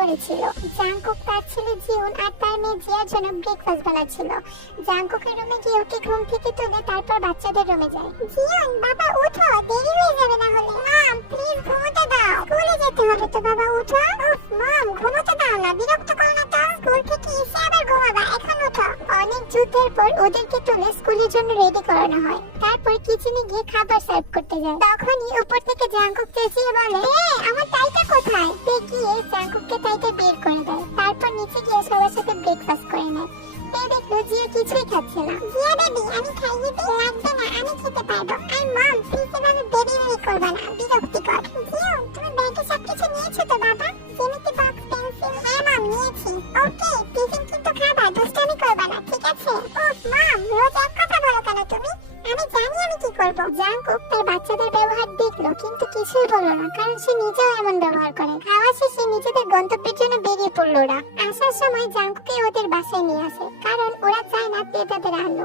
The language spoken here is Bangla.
করেছিল। জাংকুক তার ছেলে জিউন আর তার মেয়ে জিয়ার জন্য ব্রেকফাস্ট বানাচ্ছিল। জাংকুকের রুমে গিয়ে ওকে ঘুম থেকে তুলে তারপর বাচ্চাদের রুমে যায়। জিউন, বাবা উঠো, দেরি হয়ে যাবে না হলে। মম প্লিজ ঘুমোতে দাও, স্কুলে যেতে হবে তো বাবা, উঠো। উফ মম, ঘুমোতে দাও না, বিরক্ত করো না তো। স্কুল থেকে এসে আবার ঘুমাবা, এখন উঠো। অনেক যুদ্ধের পর ওদেরকে তুলে স্কুলের জন্য রেডি করানো হয়। তারপর কিচেনে গিয়ে খাবার সার্ভ করতে যায়। তখনই উপর থেকে জাংকুক চেঁচিয়ে বলে, আমার টাইটা কোথায়? সে গিয়ে জাংকুককে টাইটা বের করে দেয়। তারপর নিচে গিয়ে সবার সাথে ব্রেকফাস্ট করে নেয়। সে দেখলো জিয়া কিছুই খাচ্ছে না। জিয়া বেবি, আমি খাইয়ে দিই। লাগবে না, আমি খেতে পারবো। আর মম প্লিজ এভাবে বেবি বেবি করবে না, বিরক্তিকর। জিয়া, তুমি ব্যাগে সবকিছু নিয়েছো তো বাবা? জ্যামিতি বক্স, পেন্সিল? হ্যাঁ মম, নিয়েছি। ওকে, টিফিন কিন্তু খাবা, দুষ্টামি করবে না, ঠিক আছে? উফ মম, রোজ এক কথা বলো কেন তুমি? আমি জানি আমি কি করবো। জাংকুক তার বাচ্চাদের ব্যবহার দেখলো কিন্তু কিছুই বললো না, কারণ সে নিজেও এমন ব্যবহার করে। খাওয়া শেষে নিজেদের গন্তব্যের জন্য বেরিয়ে পড়লো ওরা। আসার সময় জাংকুকে ওদের বাসায় নিয়ে আসে, কারণ ওরা চায় না তে তাদের আনলো।